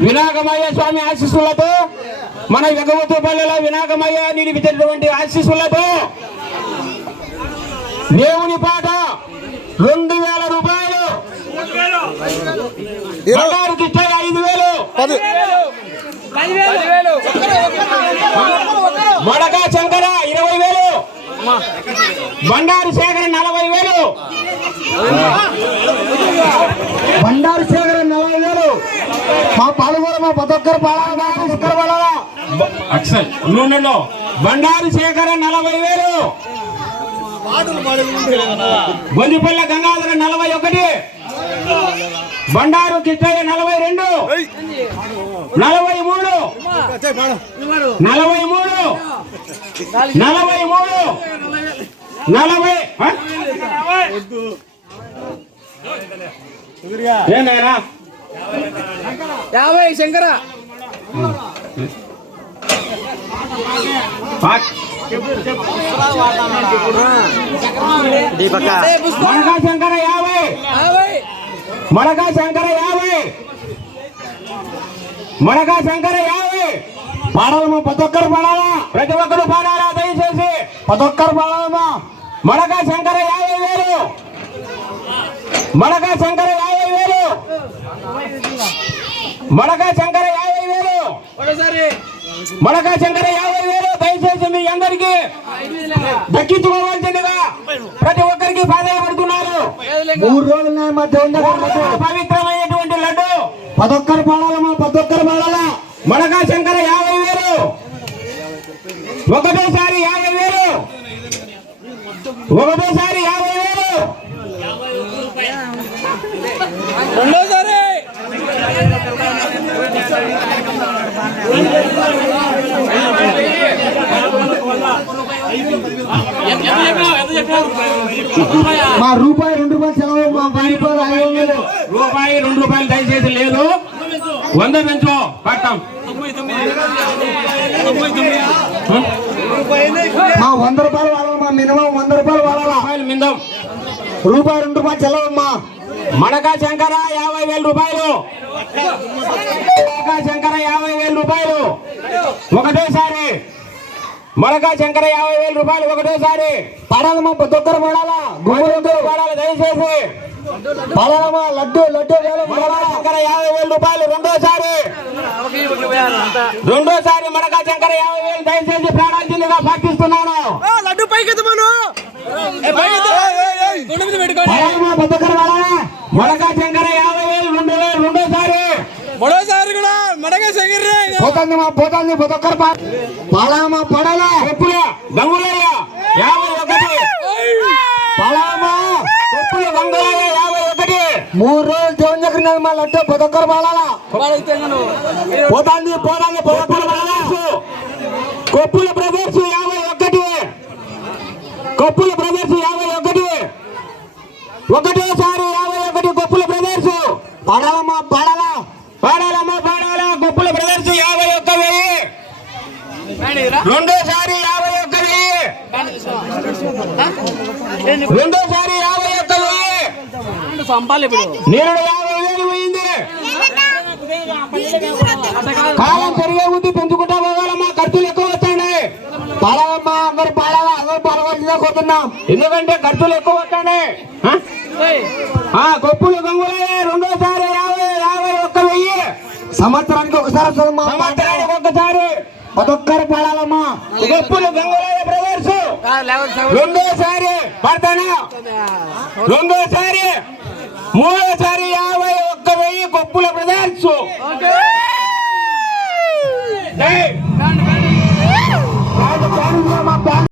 వినాయకమయ్య స్వామి ఆశీస్సులతో మన వెగవతుపల్లిలో వినాయకమయ్య నిలిపినటువంటి ఆశీస్సులతో దేవుని పాట రెండు వేల రూపాయలు. ఐదు వేలు. మొడక శంకర ఇరవై వేలు. బండారు శేఖర నలభై వేలు బండారు శేఖర్ నలభై వేలు మా పాలుగోర మా అక్షయ్ నూనెలో బండారు శేఖర నలభై వేలు. గొంజిపల్ల గంగాధర నలభై ఒకటి. బండారు కిట్టయ్య నలభై రెండు. నలభై మూడు. నలభై మూడు. నలభై మూడు. నలభై ఆ? యాభై శంకర. మడకా శంకర యాభై మడకా శంకర యాభై. మడకా శంకర యాభై. పాడాలమ్మా ప్రతి ఒక్కరు పాడాలా? ప్రతి ఒక్కరు పాడాలా? దయచేసి ప్రతి ఒక్కరు పాడాలమ్మా. మడకా శంకర యాభై వేలు. మడకా శంకర యాభై వేలు మడకా శంకర యాభై వేలు. ఒకసారి మడకా శంకర యాభై వేలు దయచేసి మీ అందరికీ దక్కించుకోవాల్సిందిగా ప్రతి ఒక్కరికి పాదపడుతున్నారు మూడు రోజులు మధ్య. పవిత్రమైనటువంటి లడ్డు. పాడాలమ్మా ప్రతి ఒక్కరు పాడాలా? మడకా శంకర యాభై వేలు. ఒకటోసారి యాభై వేలు. ఒకటోసారి యాభై వేలు రెండోసారి మా రూపాయి రెండు రూపాయలు సెలవు మా వెయ్యి రూపాయలు ఐదు వందలు రూపాయి రెండు రూపాయలు దయచేసి లేదు. వంద పెంచు పట్టం మా వంద రూపాయలు వాడాలి మా మినిమం వంద రూపాయలు వాడాలా? మిందం. రూపాయి రెండు రూపాయలు సెలవమ్మా మడకా శంకర యాభై వేల రూపాయలు. మడకా శంకర యాభై వేల రూపాయలు. ఒకటోసారి మడకా శంకర యాభై వేల రూపాయలు ఒకటోసారి. పాడాలమ్మా ప్రతి ఒక్కరు పాడాలా పాడాలి? దయచేసి. పాడాలమ్మా లడ్డు లడ్డు పాడాలా? శంకర యాభై వేల రూపాయలు రెండోసారి. రెండోసారి మడకా శంకర యాభై వేలు దయచేసి ప్రాణాంజలిగా ప్రార్థిస్తున్నాను. లడ్డు పైకి మడకా శంకర యాభై వేలు రెండు వేలు రెండోసారి. మూడోసారి కూడా శంకర్ పోతుంది ప్రతి ఒక్కరు పా- పాడాలమ్మా పాడాలా? చెప్పుల గంగులయ్య యాభై ఒకటి. పాడాలమ్మా చెప్పుల గంగులయ్య యాభై ఒకటి? మూడు రోజులు దేవుని దగ్గర ఉన్నది మా లడ్డు. ప్రతి ఒక్కరు పాడాలా పోతాంది పోతాంది కొప్పుల బ్రదర్స్ కొప్పుల బ్రదర్స్ యాభై ఒకటి. కొప్పుల బ్రదర్స్ యాభై ఒకటి. ఒకటోసారి యాభై ఒకటి కొప్పుల బ్రదర్స్ పాడాలమ్మా పాడాలా పాడాలమ్మా పాడాలా కొప్పుల బ్రదర్స్ యాభై ఒక్క వెయ్యి రెండోసారి యాభై ఒక్క వెయ్యి. రెండోసారి యాభై ఒక్క వెయ్యి. నేరుడు యాభై వేలు పోయింది. కాలం పెరిగే కొద్దీ పెంచుకుంటా పోవాలమ్మా. ఖర్చులు ఎక్కువ వస్తున్నాయి. పాడాలమ్మా అందరు పాడాలా అందరు పాడవలసిందే ఎందుకంటే ఖర్చులు ఎక్కువ? ఆ? కొప్పులు గంగులయ్య రెండోసారి యాభై యాభై ఒక్క వెయ్యి. సంవత్సరానికి ఒకసారి. సంవత్సరానికి ఒక్కసారి ప్రతి ఒక్కరు కొప్పులు గంగులయ్య బ్రదర్స్. రెండోసారి పడతానా? రెండోసారి మూడోసారి యాభై ఒక్క వెయ్యి కొప్పుల బ్రదర్స్.